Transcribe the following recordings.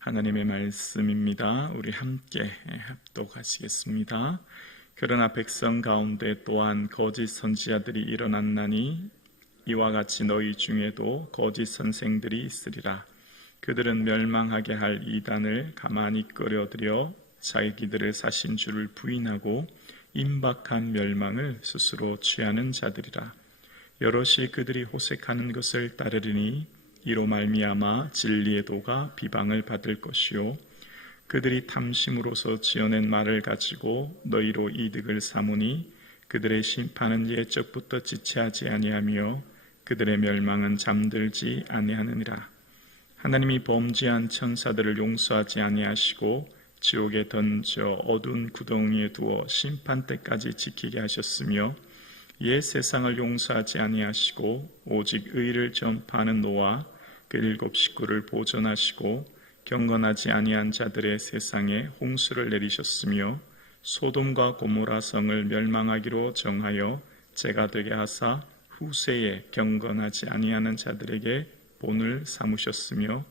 하나님의 말씀입니다. 우리 함께 합독하시겠습니다. 그러나 백성 가운데 또한 거짓 선지자들이 일어났나니 이와 같이 너희 중에도 거짓 선생들이 있으리라. 그들은 멸망하게 할 이단을 가만히 끌어들여 자기들을 사신 줄을 부인하고 임박한 멸망을 스스로 취하는 자들이라. 여럿이 그들이 호색하는 것을 따르리니 이로 말미암아 진리의 도가 비방을 받을 것이요 그들이 탐심으로서 지어낸 말을 가지고 너희로 이득을 삼으니 그들의 심판은 옛적부터 지체하지 아니하며 그들의 멸망은 잠들지 아니하느니라. 하나님이 범죄한 천사들을 용서하지 아니하시고 지옥에 던져 어두운 구덩이에 두어 심판 때까지 지키게 하셨으며 옛 세상을 용서하지 아니하시고 오직 의를 전파하는 노아 그 7 식구를 보존하시고 경건하지 아니한 자들의 세상에 홍수를 내리셨으며 소돔과 고모라 성을 멸망하기로 정하여 재가 되게 하사 후세에 경건하지 아니하는 자들에게 본을 삼으셨으며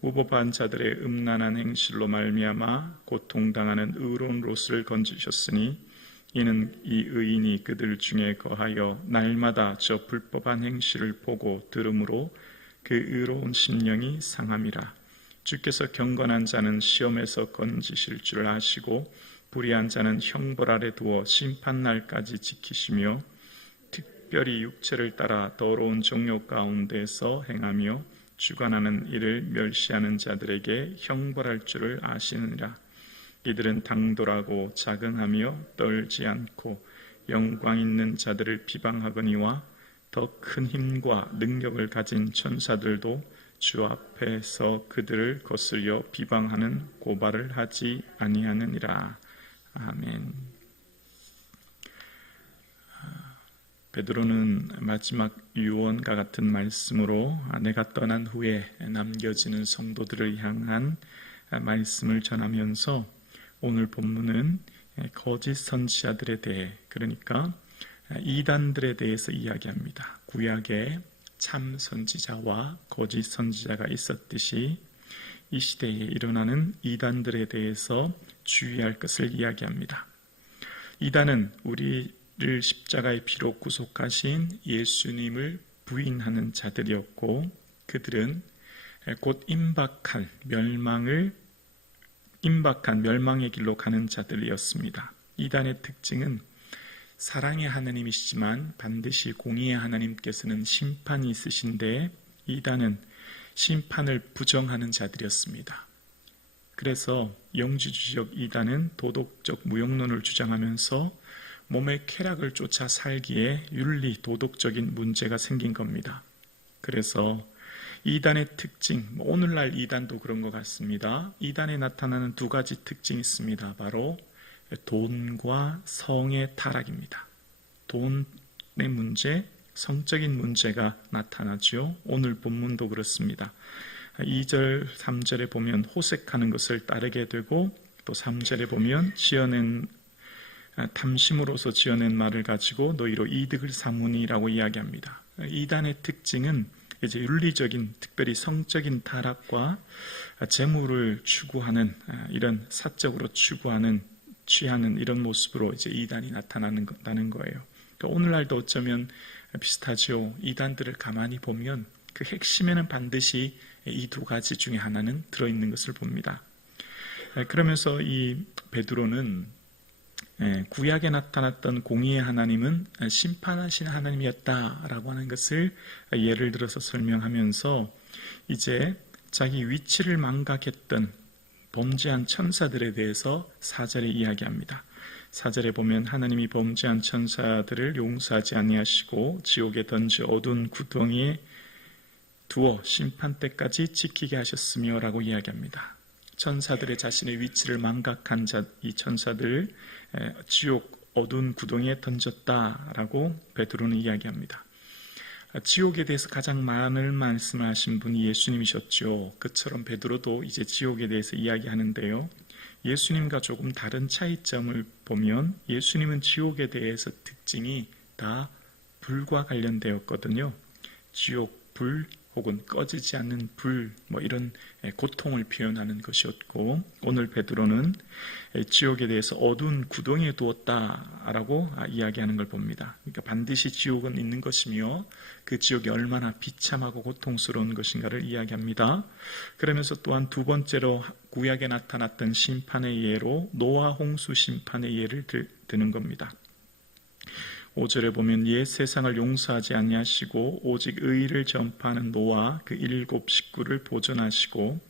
무법한 자들의 음란한 행실로 말미암아 고통당하는 의로운 롯을 건지셨으니 이는 이 의인이 그들 중에 거하여 날마다 저 불법한 행실을 보고 들음으로 그 의로운 심령이 상함이라. 주께서 경건한 자는 시험에서 건지실 줄 아시고 불의한 자는 형벌 아래 두어 심판날까지 지키시며 특별히 육체를 따라 더러운 정욕 가운데서 행하며 주관하는 일을 멸시하는 자들에게 형벌할 줄을 아시느니라. 이들은 당돌하고 자긍하며 떨지 않고 영광 있는 자들을 비방하거니와 더 큰 힘과 능력을 가진 천사들도 주 앞에서 그들을 거스려 비방하는 고발을 하지 아니하느니라. 아멘. 베드로는 마지막 유언과 같은 말씀으로 내가 떠난 후에 남겨지는 성도들을 향한 말씀을 전하면서 오늘 본문은 거짓 선지자들에 대해, 그러니까 이단들에 대해서 이야기합니다. 구약에 참 선지자와 거짓 선지자가 있었듯이 이 시대에 일어나는 이단들에 대해서 주의할 것을 이야기합니다. 이단은 우리를 십자가의 피로 구속하신 예수님을 부인하는 자들이었고 그들은 곧 임박한 멸망의 길로 가는 자들이었습니다. 이단의 특징은 사랑의 하나님이시지만 반드시 공의의 하나님께서는 심판이 있으신데 이단은 심판을 부정하는 자들이었습니다. 그래서 영지주의적 이단은 도덕적 무용론을 주장하면서 몸의 쾌락을 쫓아 살기에 윤리, 도덕적인 문제가 생긴 겁니다. 그래서 이단의 특징, 오늘날 이단도 그런 것 같습니다. 이단에 나타나는 2가지 특징이 있습니다. 바로 돈과 성의 타락입니다. 돈의 문제, 성적인 문제가 나타나죠. 오늘 본문도 그렇습니다. 2절, 3절에 보면 호색하는 것을 따르게 되고 또 3절에 보면 탐심으로서 지어낸 말을 가지고 너희로 이득을 삼으니라고 이야기합니다. 이단의 특징은 이제 윤리적인, 특별히 성적인 타락과 재물을 추구하는 이런 사적으로 취하는 이런 모습으로 이제 이단이 나타나는 거예요. 그러니까 오늘날도 어쩌면 비슷하죠. 이단들을 가만히 보면 그 핵심에는 반드시 이 2가지 중에 하나는 들어있는 것을 봅니다. 그러면서 이 베드로는 구약에 나타났던 공의의 하나님은 심판하신 하나님이었다라고 하는 것을 예를 들어서 설명하면서 이제 자기 위치를 망각했던 범죄한 천사들에 대해서 4절에 이야기합니다. 4절에 보면 하나님이 범죄한 천사들을 용서하지 아니하시고 지옥에 던져 어두운 구덩이에 두어 심판 때까지 지키게 하셨으며 라고 이야기합니다. 천사들의 자신의 위치를 망각한 이 천사들을 지옥 어두운 구덩이에 던졌다라고 베드로는 이야기합니다. 지옥에 대해서 가장 많은 말씀을 하신 분이 예수님이셨죠. 그처럼 베드로도 이제 지옥에 대해서 이야기하는데요. 예수님과 조금 다른 차이점을 보면 예수님은 지옥에 대해서 특징이 다 불과 관련되었거든요. 지옥, 불, 혹은 꺼지지 않는 불, 이런 고통을 표현하는 것이었고, 오늘 베드로는 지옥에 대해서 어두운 구덩이에 두었다라고 이야기하는 걸 봅니다. 그러니까 반드시 지옥은 있는 것이며 그 지옥이 얼마나 비참하고 고통스러운 것인가를 이야기합니다. 그러면서 또한 두 번째로 구약에 나타났던 심판의 예로 노아 홍수 심판의 예를 드는 겁니다. 5절에 보면 옛 세상을 용서하지 아니하시고 오직 의를 전파하는 노아 그 7 식구를 보존하시고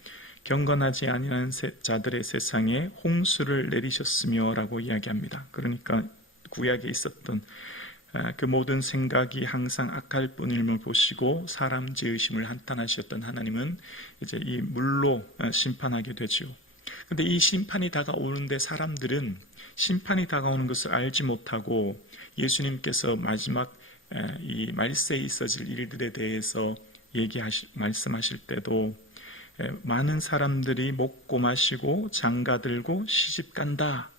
경건하지 아니하는 자들의 세상에 홍수를 내리셨으며 라고 이야기합니다. 그러니까 구약에 있었던 그 모든 생각이 항상 악할 뿐임을 보시고 사람 지으심을 한탄하셨던 하나님은 이제 이 물로 심판하게 되죠. 그런데 이 심판이 다가오는데 사람들은 심판이 다가오는 것을 알지 못하고 예수님께서 마지막 이 말세에 있어질 일들에 대해서 말씀하실 때도 많은 사람들이 먹고 마시고 장가들고 시집간다,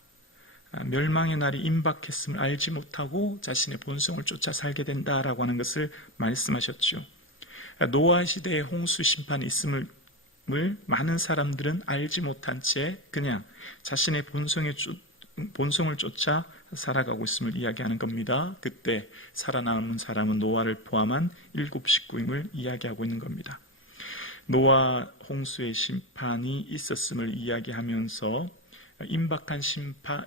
멸망의 날이 임박했음을 알지 못하고 자신의 본성을 쫓아 살게 된다라고 하는 것을 말씀하셨죠. 노아 시대에 홍수 심판이 있음을 많은 사람들은 알지 못한 채 그냥 자신의 본성을 쫓아 살아가고 있음을 이야기하는 겁니다. 그때 살아남은 사람은 노아를 포함한 7 식구임을 이야기하고 있는 겁니다. 노아 홍수의 심판이 있었음을 이야기하면서 임박한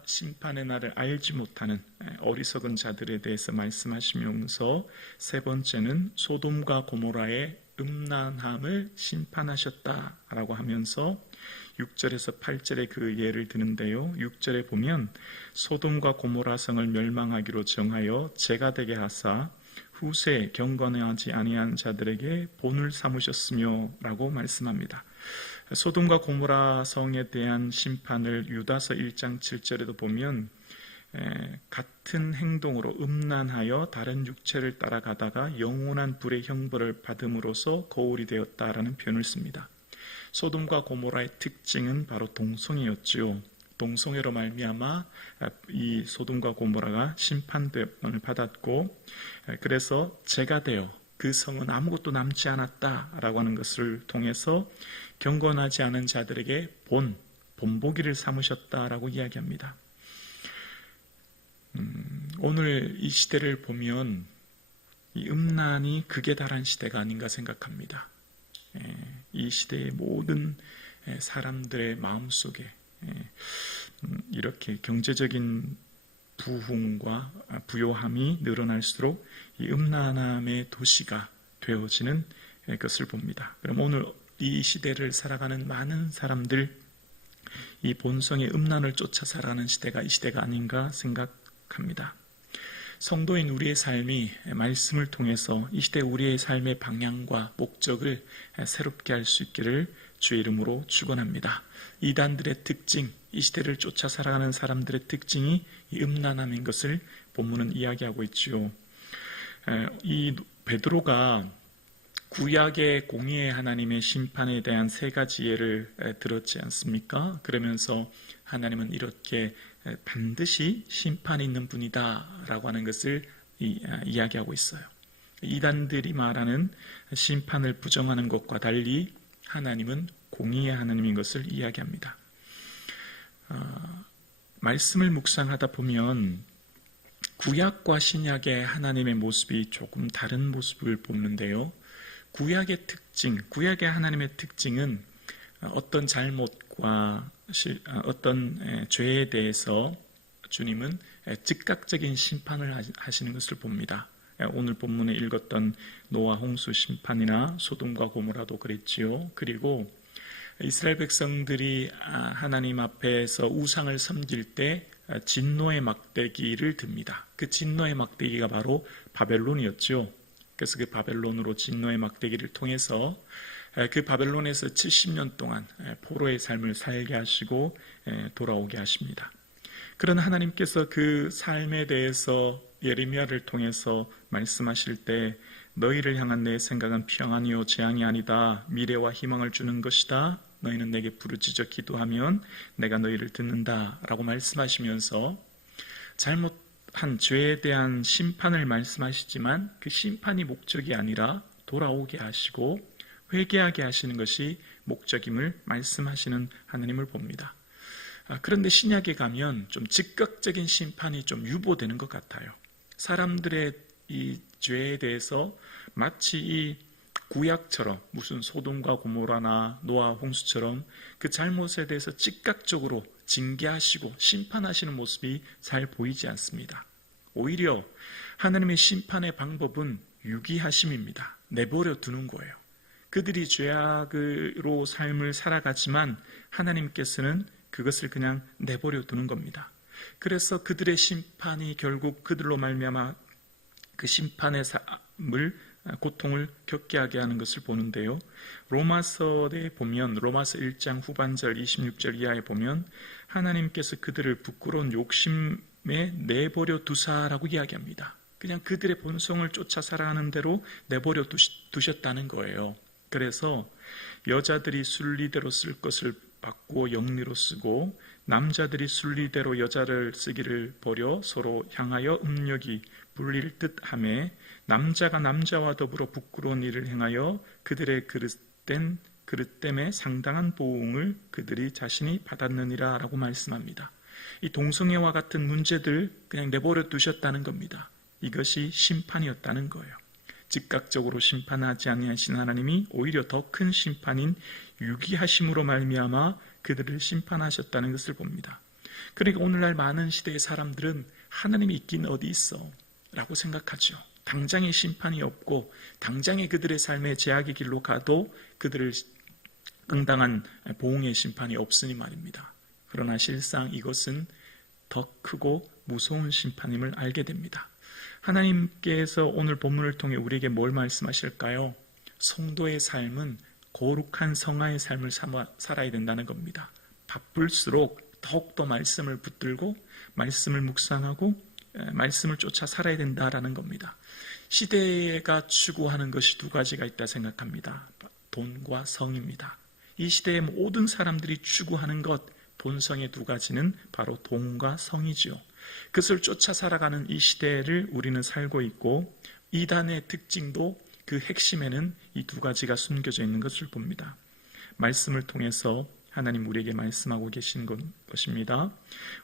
심판의 날을 알지 못하는 어리석은 자들에 대해서 말씀하시면서 세 번째는 소돔과 고모라의 음란함을 심판하셨다라고 하면서 6절에서 8절에 그 예를 드는데요. 6절에 보면 소돔과 고모라 성을 멸망하기로 정하여 재가 되게 하사 후세 경건하지 아니한 자들에게 본을 삼으셨으며 라고 말씀합니다. 소돔과 고모라 성에 대한 심판을 유다서 1장 7절에도 보면 같은 행동으로 음란하여 다른 육체를 따라가다가 영원한 불의 형벌을 받음으로써 거울이 되었다라는 표현을 씁니다. 소돔과 고모라의 특징은 바로 동성애였지요. 동성애로 말미암아 이 소돔과 고모라가 심판을 받았고, 그래서 재가 되어 그 성은 아무것도 남지 않았다라고 하는 것을 통해서 경건하지 않은 자들에게 본보기를 삼으셨다라고 이야기합니다. 오늘 이 시대를 보면 이 음란이 극에 달한 시대가 아닌가 생각합니다. 이 시대의 모든 사람들의 마음속에 이렇게 경제적인 부흥과 부요함이 늘어날수록 이 음란함의 도시가 되어지는 것을 봅니다. 그럼 오늘 이 시대를 살아가는 많은 사람들, 이 본성의 음란을 쫓아 살아가는 시대가 이 시대가 아닌가 생각합니다. 성도인 우리의 삶이 말씀을 통해서 이 시대 우리의 삶의 방향과 목적을 새롭게 할 수 있기를 주의 이름으로 축원합니다. 이단들의 특징, 이 시대를 쫓아 살아가는 사람들의 특징이 이 음란함인 것을 본문은 이야기하고 있지요. 이 베드로가 구약의 공의의 하나님의 심판에 대한 3가지 예를 들었지 않습니까? 그러면서 하나님은 이렇게 반드시 심판이 있는 분이다 라고 하는 것을 이야기하고 있어요. 이단들이 말하는 심판을 부정하는 것과 달리 하나님은 공의의 하나님인 것을 이야기합니다. 말씀을 묵상하다 보면 구약과 신약의 하나님의 모습이 조금 다른 모습을 보는데요. 구약의 특징, 구약의 하나님의 특징은 어떤 잘못과 어떤 죄에 대해서 주님은 즉각적인 심판을 하시는 것을 봅니다. 오늘 본문에 읽었던 노아 홍수 심판이나 소돔과 고모라도 그랬지요. 그리고 이스라엘 백성들이 하나님 앞에서 우상을 섬길 때 진노의 막대기를 듭니다. 그 진노의 막대기가 바로 바벨론이었죠. 그래서 그 바벨론으로 진노의 막대기를 통해서 그 바벨론에서 70년 동안 포로의 삶을 살게 하시고 돌아오게 하십니다. 그런 하나님께서 그 삶에 대해서 예레미야를 통해서 말씀하실 때 너희를 향한 내 생각은 평안이요 재앙이 아니다. 미래와 희망을 주는 것이다. 너희는 내게 부르짖어 기도하면 내가 너희를 듣는다 라고 말씀하시면서 잘못한 죄에 대한 심판을 말씀하시지만 그 심판이 목적이 아니라 돌아오게 하시고 회개하게 하시는 것이 목적임을 말씀하시는 하나님을 봅니다. 그런데 신약에 가면 좀 즉각적인 심판이 좀 유보되는 것 같아요. 사람들의 이 죄에 대해서 마치 이 구약처럼 무슨 소돔과 고모라나 노아 홍수처럼 그 잘못에 대해서 즉각적으로 징계하시고 심판하시는 모습이 잘 보이지 않습니다. 오히려 하나님의 심판의 방법은 유기하심입니다. 내버려 두는 거예요. 그들이 죄악으로 삶을 살아가지만 하나님께서는 그것을 그냥 내버려 두는 겁니다. 그래서 그들의 심판이 결국 그들로 말미암아 그 심판의 삶을 고통을 겪게 하게 하는 것을 보는데요. 로마서에 보면 로마서 1장 후반절 26절 이하에 보면 하나님께서 그들을 부끄러운 욕심에 내버려 두사라고 이야기합니다. 그냥 그들의 본성을 쫓아 살아가는 대로 내버려 두셨다는 거예요. 그래서 여자들이 순리대로 쓸 것을 받고 영리로 쓰고 남자들이 순리대로 여자를 쓰기를 버려 서로 향하여 음욕이 불릴 듯하며 남자가 남자와 더불어 부끄러운 일을 행하여 그들의 그릇된 그릇됨에 상당한 보응을 그들이 자신이 받았느니라 라고 말씀합니다. 이 동성애와 같은 문제들 그냥 내버려 두셨다는 겁니다. 이것이 심판이었다는 거예요. 즉각적으로 심판하지 아니하신 하나님이 오히려 더 큰 심판인 유기하심으로 말미암아 그들을 심판하셨다는 것을 봅니다. 그러니까 오늘날 많은 시대의 사람들은 하나님이 있긴 어디 있어? 라고 생각하죠. 당장의 심판이 없고 당장의 그들의 삶의 제약의 길로 가도 그들을 응당한 보응의 심판이 없으니 말입니다. 그러나 실상 이것은 더 크고 무서운 심판임을 알게 됩니다. 하나님께서 오늘 본문을 통해 우리에게 뭘 말씀하실까요? 성도의 삶은 거룩한 성화의 삶을 살아야 된다는 겁니다. 바쁠수록 더욱더 말씀을 붙들고 말씀을 묵상하고 말씀을 쫓아 살아야 된다라는 겁니다. 시대가 추구하는 것이 두 가지가 있다 생각합니다. 돈과 성입니다. 이 시대의 모든 사람들이 추구하는 것, 본성의 두 가지는 바로 돈과 성이지요. 그것을 쫓아 살아가는 이 시대를 우리는 살고 있고 이단의 특징도 그 핵심에는 이 두 가지가 숨겨져 있는 것을 봅니다. 말씀을 통해서 하나님 우리에게 말씀하고 계신 것입니다.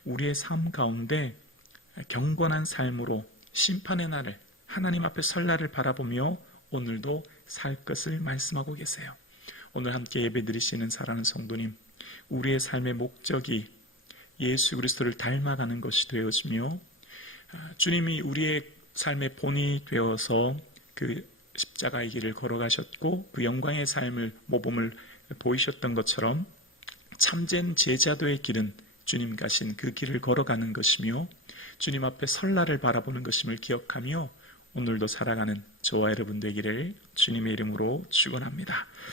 우리의 삶 가운데 경건한 삶으로 심판의 날을 하나님 앞에 설 날을 바라보며 오늘도 살 것을 말씀하고 계세요. 오늘 함께 예배드리시는 사랑하는 성도님, 우리의 삶의 목적이 예수 그리스도를 닮아가는 것이 되어지며 주님이 우리의 삶의 본이 되어서 그 십자가의 길을 걸어가셨고 그 영광의 삶을 모범을 보이셨던 것처럼 참된 제자도의 길은 주님 가신 그 길을 걸어가는 것이며 주님 앞에 설날을 바라보는 것임을 기억하며 오늘도 살아가는 저와 여러분 되기를 주님의 이름으로 축원합니다.